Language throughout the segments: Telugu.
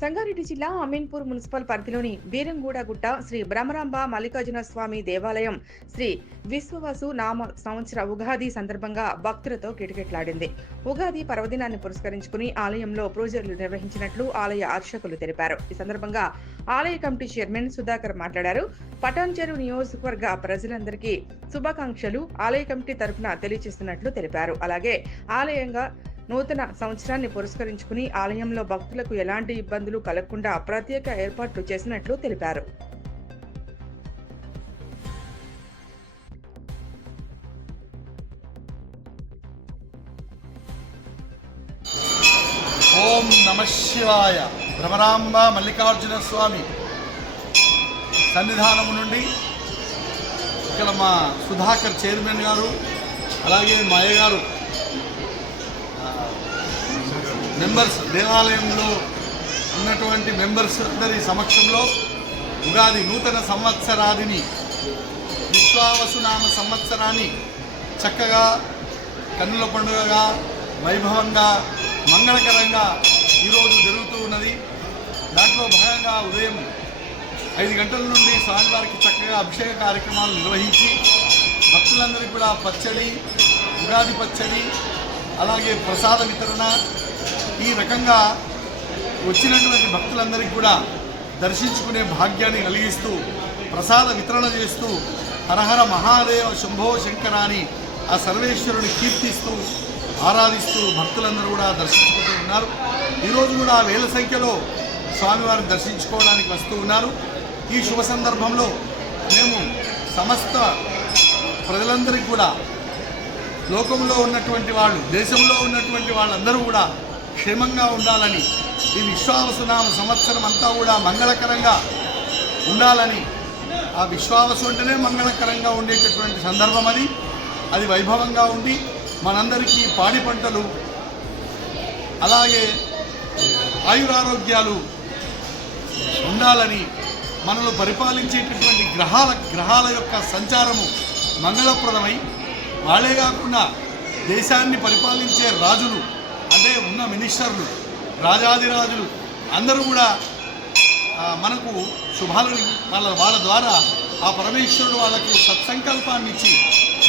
సంగారెడ్డి జిల్లా అమీన్పూర్ మున్సిపల్ పరిధిలోని బీరంగూడ గుట్ట శ్రీ బ్రహ్మరాంబ మల్లికార్జున స్వామి దేవాలయం శ్రీ విశ్వవసు నామ సంవత్సర ఉగాది సందర్భంగా భక్తులతో కిటకిటలాడింది. ఉగాది పర్వదినాన్ని పురస్కరించుకుని ఆలయంలో పూజలు నిర్వహించినట్లు ఆలయ అర్చకులు తెలిపారు. ఈ సందర్భంగా ఆలయ కమిటీ చైర్మన్ సుధాకర్ మాట్లాడారు. పటాన్చెరు నియోజకవర్గ ప్రజలందరికీ శుభాకాంక్షలు ఆలయ కమిటీ తరఫున తెలియజేస్తున్నట్లు తెలిపారు. అలాగే ఆలయంగా నూతన సంవత్సరాన్ని పురస్కరించుకుని ఆలయంలో భక్తులకు ఎలాంటి ఇబ్బందులు కలగకుండా ప్రత్యేక ఏర్పాట్లు చేసినట్లు తెలిపారు. ఓం నమః శివాయ. భ్రమరాంబ మల్లికార్జున స్వామి సన్నిధానము నుండి ఇక్కడ మా సుధాకర్ చైర్మన్ గారు, అలాగే మా అయ్యగారు మెంబర్స్, దేవాలయంలో ఉన్నటువంటి మెంబర్స్ అందరి సమక్షంలో ఉగాది నూతన సంవత్సరాదిని, విశ్వావసునామ సంవత్సరాన్ని చక్కగా కన్నుల పండుగగా, వైభవంగా, మంగళకరంగా ఈరోజు జరుగుతూ ఉన్నది. దాంట్లో భాగంగా ఉదయం 5 గంటల నుండి స్వామివారికి చక్కగా అభిషేక కార్యక్రమాలు నిర్వహించి భక్తులందరికీ కూడా పచ్చడి, ఉగాది పచ్చడి, అలాగే ప్రసాద వితరణ, ఈ రకంగా వచ్చినటువంటి భక్తులందరికీ కూడా దర్శించుకునే భాగ్యాన్ని కలిగిస్తూ ప్రసాద వితరణ చేస్తూ హరహర మహాదేవ శంభో శంకరాని ఆ సర్వేశ్వరుని కీర్తిస్తూ ఆరాధిస్తూ భక్తులందరూ కూడా దర్శించుకుంటూ ఉన్నారు. ఈరోజు కూడా వేల సంఖ్యలో స్వామివారిని దర్శించుకోవడానికి వస్తూ ఉన్నారు. ఈ శుభ సందర్భంలో మేము సమస్త ప్రజలందరికీ కూడా, లోకంలో ఉన్నటువంటి వాళ్ళు, దేశంలో ఉన్నటువంటి వాళ్ళందరూ కూడా క్షేమంగా ఉండాలని, ఈ విశ్వావసునామ సంవత్సరం అంతా కూడా మంగళకరంగా ఉండాలని, ఆ విశ్వావసు అంటేనే మంగళకరంగా ఉండేటటువంటి సందర్భం అది వైభవంగా ఉండి మనందరికీ పాడి పంటలు, అలాగే ఆయురారోగ్యాలు ఉండాలని, మనల్ని పరిపాలించేటటువంటి గ్రహాల యొక్క సంచారము మంగళప్రదమై, వాళ్ళే కాకుండా దేశాన్ని పరిపాలించే రాజులు, అంటే ఉన్న మినిస్టర్లు, రాజాదిరాజులు అందరూ కూడా మనకు శుభాలని వాళ్ళ ద్వారా ఆ పరమేశ్వరుడు వాళ్ళకు సత్సంకల్పాన్ని ఇచ్చి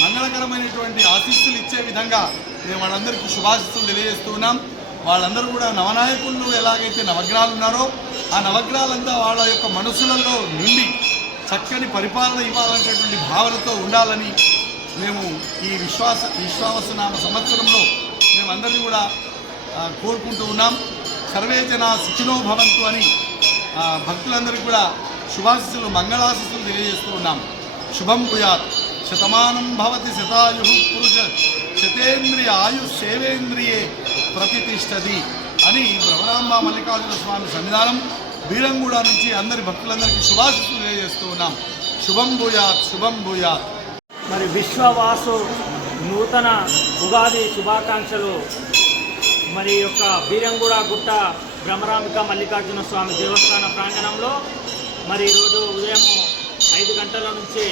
మంగళకరమైనటువంటి ఆశీస్సులు ఇచ్చే విధంగా మేము వాళ్ళందరికీ శుభాశీస్సులు తెలియజేస్తూ ఉన్నాం. వాళ్ళందరూ కూడా నవనాయకుళ్ళు ఎలాగైతే నవగ్రహాలు ఉన్నారో ఆ నవగ్రహాలంతా వాళ్ళ యొక్క మనసులలో నిండి చక్కని పరిపాలన ఇవ్వాలనేటటువంటి భావనతో ఉండాలని మేము ఈ విశ్వావసునామ సంవత్సరంలో మేమందరినీ కూడా కోరుకుంటూ ఉన్నాం. సర్వే జన సుఖినో భవంతు అని భక్తులందరికీ కూడా శుభాశీస్సులు, మంగళాశీస్సులు తెలియజేస్తూ ఉన్నాం. శుభం భూయాత్. శతమానం భవతి శతాయు పురుష శతేంద్రియ ఆయు సేవేంద్రియే ప్రతిష్టతి అని భ్రమరాంబ మల్లికార్జున స్వామి సన్నిధానం బీరంగూడ నుంచి అందరి భక్తులందరికీ శుభాశీస్సులు తెలియజేస్తూ ఉన్నాం. శుభం భూయాత్, శుభం భూయాత్. మరి విశ్వవాసు నూతన ఉగాది శుభాకాంక్షలు. మరి యొక్క బీరంగూడ గుట్ట భ్రమరాంబిక మల్లికార్జున స్వామి దేవస్థాన ప్రాంగణంలో మరి ఈరోజు ఉదయం 5 గంటల నుంచి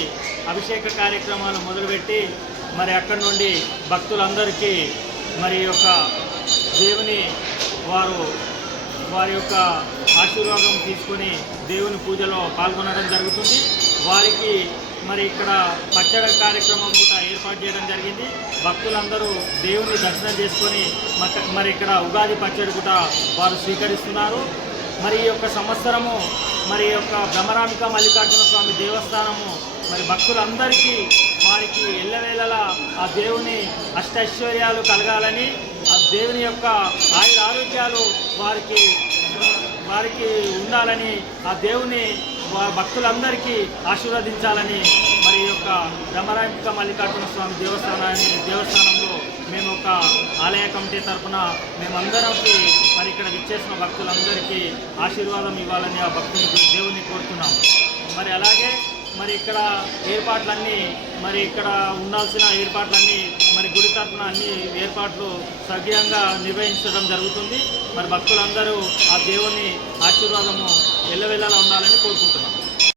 అభిషేక కార్యక్రమాలు మొదలుపెట్టి మరి అక్కడి నుండి భక్తులందరికీ మరి యొక్క దేవుని వారి యొక్క ఆశీర్వాదం తీసుకొని దేవుని పూజలో పాల్గొనడం జరుగుతుంది. వారికి మరి ఇక్కడ పచ్చడి కార్యక్రమం కూడా ఏర్పాటు చేయడం జరిగింది. భక్తులందరూ దేవుని దర్శనం చేసుకొని మరి ఇక్కడ ఉగాది పచ్చడి కూడా వారు స్వీకరిస్తున్నారు. మరి ఈ యొక్క సంవత్సరము మరి యొక్క భ్రమరాంబిక మల్లికార్జున స్వామి దేవస్థానము మరి భక్తులందరికీ వారికి ఎల్లవేళలా ఆ దేవుని అష్టైశ్వర్యాలు కలగాలని, ఆ దేవుని యొక్క ఆయురారోగ్యాలు వారికి ఉండాలని, ఆ దేవుని భక్తులందరికీ ఆశీర్వదించాలని మరి యొక్క భ్రమరాంబిక మల్లికార్జున స్వామి దేవస్థానంలో మేము ఒక ఆలయ కమిటీ తరఫున మేమందరికి మరి ఇక్కడ విచ్చేసిన భక్తులందరికీ ఆశీర్వాదం ఇవ్వాలని ఆ భక్తుని దేవుని కోరుతున్నాం. మరి అలాగే మరి ఇక్కడ ఏర్పాట్లన్నీ మరి ఇక్కడ ఉండాల్సిన ఏర్పాట్లన్నీ మరి గుడి తరఫున అన్ని ఏర్పాట్లు సవ్యంగా నిర్వహించడం జరుగుతుంది. మరి భక్తులందరూ ఆ దేవుని ఆశీర్వాదము ఎల్లవెల్లలా ఉండాలని కోరుకుంటున్నాం.